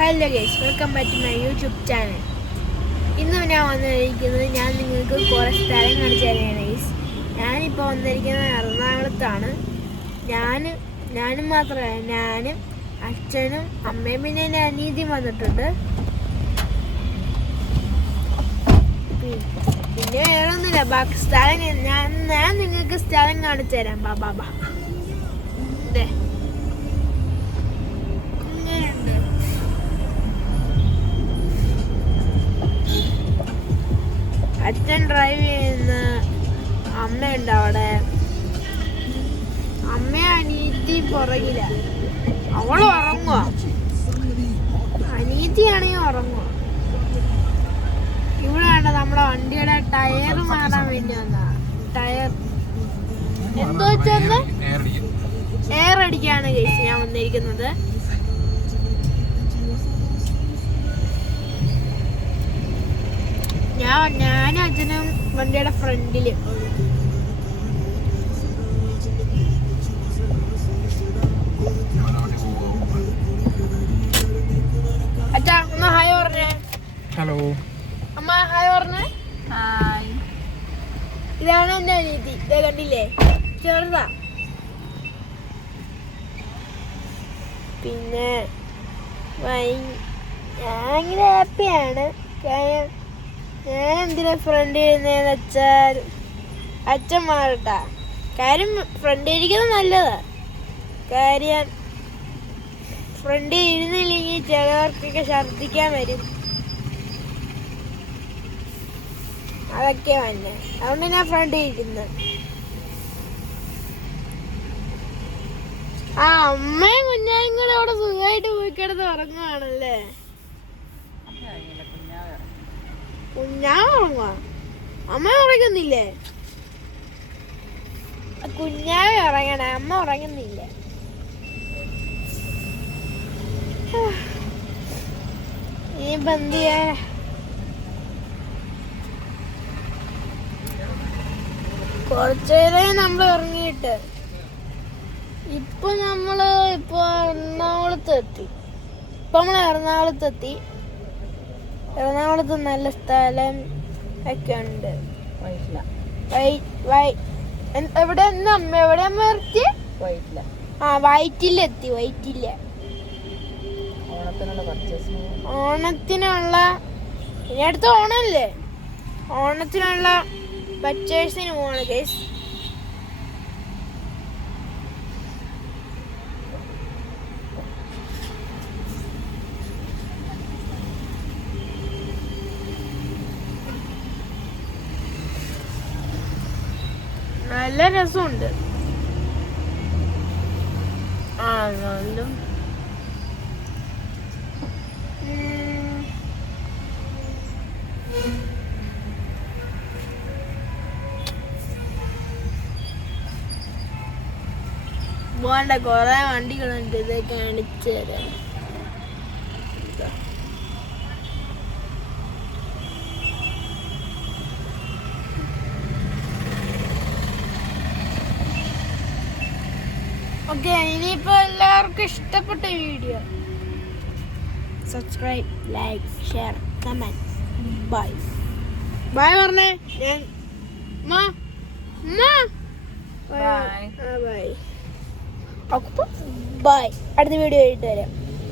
Hello guys, welcome back to my YouTube channel. ഇന്ന് ഞാൻ വന്നിരിക്കുന്നത് ഞാൻ നിങ്ങൾക്ക് കുറേ സ്ഥലം കാണിച്ചു തരാനാണ് ഗൈസ്. ഞാനിപ്പോൾ വന്നിരിക്കുന്നത് എറണാകുളത്താണ്. ഞാനും മാത്രമല്ല, ഞാനും അച്ഛനും അമ്മയും പിന്നെ എൻ്റെ അനിയത്തിയും വന്നിട്ടുണ്ട്. പിന്നെ വേറെ ഒന്നുമില്ല, ബാക്കി സ്ഥലം ഞാൻ നിങ്ങൾക്ക് സ്ഥലം കാണിച്ചു തരാം. ബാബാ ഇതേ അച്ഛൻ ഡ്രൈവ് ചെയ്യുന്ന, അമ്മയുണ്ട് അവിടെ. അമ്മ അനിയത്തി പുറകില, അവൾ ഉറങ്ങുക. അനിയത്തിയാണെങ്കിൽ ഉറങ്ങുക. ഇവിടെ വേണ്ട, നമ്മളെ വണ്ടിയുടെ ടയർ മാറാൻ വേണ്ടി വന്ന ടയർ എന്തോ വെച്ചെന്ന് എയർ അടിക്കാണ് കേസ് ഞാൻ വന്നിരിക്കുന്നത്. ഞാനും അച്ഛനും വണ്ടിയുടെ ഫ്രണ്ടില്. അച്ഛാ ഒന്ന് ഹായ് പറഞ്ഞേ. ഹലോ അമ്മ ഹായ് പറഞ്ഞേ. ഹായ്. ഇതാണ് എന്റെ അനിയത്തി, ഇതേ കണ്ടില്ലേ, ചെറുതാ. പിന്നെ ഭയങ്കര ഹാപ്പിയാണ്. ഞാൻ എന്തിനാ ഫ്രണ്ട് ചെയ്യുന്നതെന്ന് വെച്ചാൽ അച്ഛൻ മാറട്ടാ. കാര്യം ഫ്രണ്ട് ഇരിക്കുന്നത് നല്ലതാ. കാര്യം ഫ്രണ്ട് ഇരുന്നില്ലെങ്കിൽ ചിലവർക്കൊക്കെ ഛർദ്ദിക്കാൻ വരും, അതൊക്കെ വന്നെ. അതുകൊണ്ട് ഞാൻ ഫ്രണ്ട് ഇരിക്കുന്നു. ആ അമ്മയും കുഞ്ഞായും കൂടെ അവിടെ സുഖമായിട്ട് പോയി കിടന്ന് ഉറങ്ങുവാണല്ലേ. കുഞ്ഞാവ് ഉറങ്ങുവാ, അമ്മ ഉറങ്ങുന്നില്ലേ? കുഞ്ഞാവ് ഉറങ്ങണേ, അമ്മ ഉറങ്ങുന്നില്ലേ? ഇനിയിപ്പോ എന്ത് ചെയ്യാ? കുറച്ചേരെ നമ്മൾ ഇറങ്ങിയിട്ട് ഇപ്പൊ എറണാകുളത്ത് നല്ല സ്ഥലം ഒക്കെ ഉണ്ട്. എവിടെ വൈറ്റിലെത്തി. ഓണത്തിനുള്ള ഇനി അടുത്ത ഓണല്ലേ, ഓണത്തിനുള്ള പർച്ചേസിന് പോവാണ് ഗൈസ്. നല്ല രസമുണ്ട്. ആണെങ്കിലും പോണ്ട, കൊറേ വണ്ടികളുണ്ട്. ഇത് കാണിച്ചു തരാം. ഓക്കെ, ഇനിയിപ്പോ എല്ലാവർക്കും ഇഷ്ടപ്പെട്ട video subscribe, like, share, comment. Bye bye പറഞ്ഞേ. ഞാൻ ബൈ. ബൈ. അടുത്ത വീഡിയോ ആയിട്ട് വരാം.